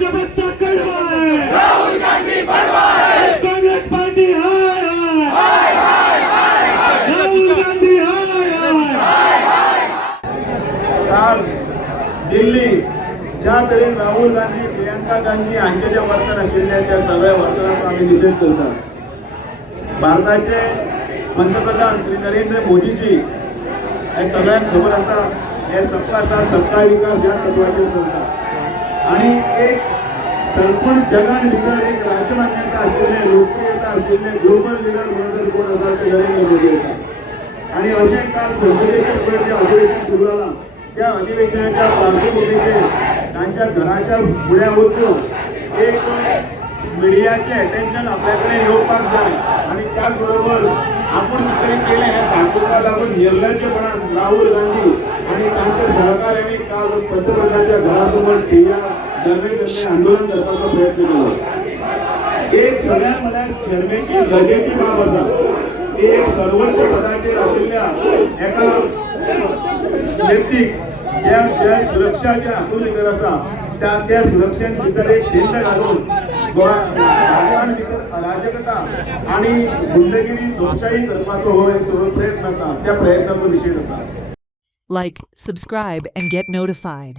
हुकूमत कड़वा है, राहुल गांधी बड़वा है, कांग्रेस पार्टी हाय हाय, राहुल गांधी हाय काल दिल्ली ज्या तरेन राहुल गांधी प्रियंका गांधी हांचे जे वर्तन आशिल्ले त्या सगळ्या वर्तनाचो आमी निशेध करतात। भारताचे पंतप्रधान श्री नरेंद्र मोदीजी हे सगळ्यांक खबर आसा हे सबका साथ सबका विकास ह्या तत्वाचेर करतात आणि एक संपूर्ण जगान भितर एक राजमान्यता आशिल्ले लोकप्रियता आशिल्ले ग्लोबल लिडर म्हणून जर कोण आसा ते नरेंद्र मोदी आसा। आणि अशें काल संसदेचें पळय जें अधिवेशन सुरू जालां त्या अधिवेशनाच्या पार्श्वभूमीचेर तांच्या घराच्या फुड्या वचून एक मिडियाचें अटेन्शन आपल्या कडेन येवपाक जाय आणि त्याच बरोबर आपूण कितें तरी केलें हें दाखोवपाक लागून निर्लज्जपणान राहुल गांधी आणि तांच्या सहकाऱ्यांनी काल पंतप्रधानाच्या घरासमोर ठिय्या धरणे आंदोलन करपाचो प्रयत्न केलो। एक सगळ्यात म्हळ्यार शर्मेची गजेची बाब आसा ती एक सर्वोच्च पदाचेर आशिल्ल्या एका व्यक्तीक ज्या सुरक्षाच्या हातून भितर आसा त्या सुरक्षेन भितर एक शिंद घालून गोंयांत भितर अराजकता आणि गुंडगिरी धोपशाही करपाचो हो एक सगळो प्रयत्न आसा त्या प्रयत्नाचो निशेध आसा। Like, subscribe and get notified.